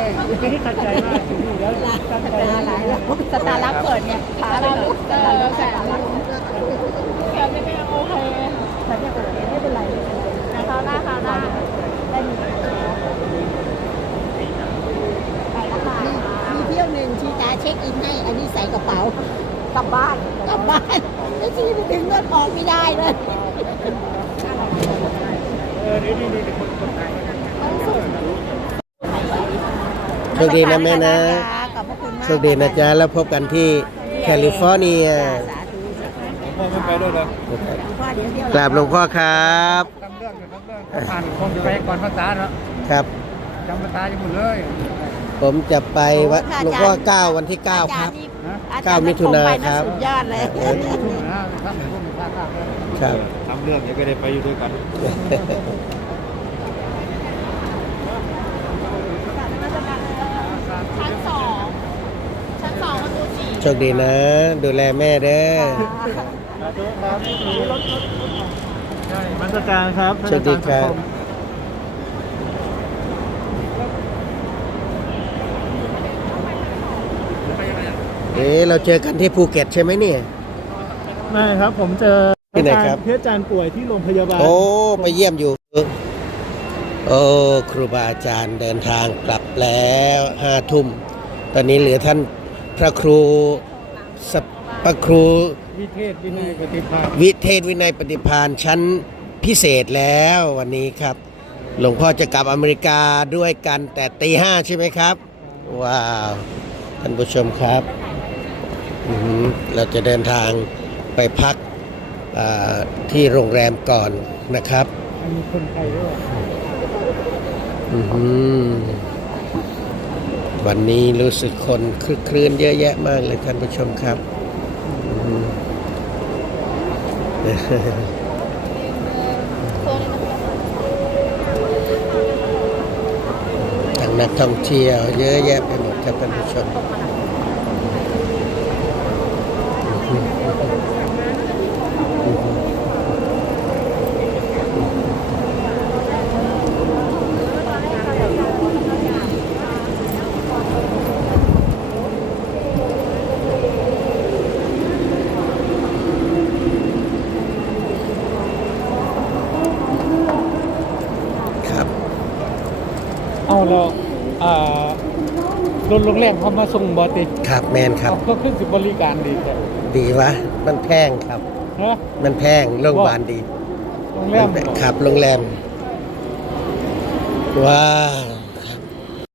ล้งใจมากอยู่แล้วตั้งใจตาหลายสตาร์ลักเปิดเนี่ยพาเลยสตาร์ลักสตาลักแกไม่ได้โอเคฉันเนี่ยโอเคไม่เป็นไรไม่เป็นไรนะคราวหน้าคราวหน้าได้มีไปแล้วค่ะมีเที่ยวหนึ่งชีตาเช็คอินให้อันนี้ใส่กระเป๋ากลับบ้านกลับบ้านแล้วชีไปถึงก็ออกไม่ได้เลยเออนี่นี่นี่คนคนไทย ชคดีนะแม่นะขอบพระคุณมากโชคดีนะจ๊ะแล้วพบกันที่แคลิฟอร์เนียสาธุสาธุพ่อไม่ไปด้วยเลยพ่อเดี๋ยวเดี๋ยวกราบหลวงพ่อครับทำเรื่องอยู่ทำเรื่องผ่านคงจะไปก่อนภาษาเนาะครับจำภาษาอยู่หมดเลย ผมจะไปวัดหลวงพ่อเก้าวันที่เก้าครับเก้ามิถุนาครับสุดยอดเลยทุ่งนะท่านทุ่งท่าข้ามเลยครับทำเรื่องเดี๋ยวก็ได้ไปอยู่ด้วยกันชั้นสองชั้นสองประตูสี่ โชคดีนะ ดูแลแม่เด้อใช่มาตรการครับโชคดีครับ เอ๊ะเราเจอกันที่ภูเก็ตใช่ไหมเนี่ย ไม่ครับ ผมเจอที่ไหนครับ เพื่ออาจารย์ป่วยที่โรงพยาบาล โอ้ ไปเยี่ยมอยู่ โอ้ ครูบาอาจารย์เดินทางกลับแล้วห้าทุ่ม ตอนนี้เหลือท่าน พระครูสปพระครูวิเทศวินัยปฏิภาณวิเทศวินัยปฏิพานชั้นพิเศษแล้ววันนี้ครับ หลวงพ่อจะกลับอเมริกาด้วยกันแต่ตีห้าใช่ไหมครับ ว้าว ท่านผู้ชมครับเราจะเดินทางไปพักที่โรงแรมก่อนนะครับมีคนไทยด้วยอือหือ วันนี้รู้สึกคนคลึกคลื่นเยอะแยะมากเลยท่านผู้ชมครับ ทั้งนักท่องเที่ยวเยอะแยะไปหมดครับท่านผู้ชม เอาเราอ่ารถโรงแรมเขามาส่งบอติครับแมนครับเขาก็ขึ้นสิบริการดีแต่ดีวะ มันแพงครับ เนาะมันแพงโรงพยาบาลดีโรงแรมมันครับโรงแรมว้าว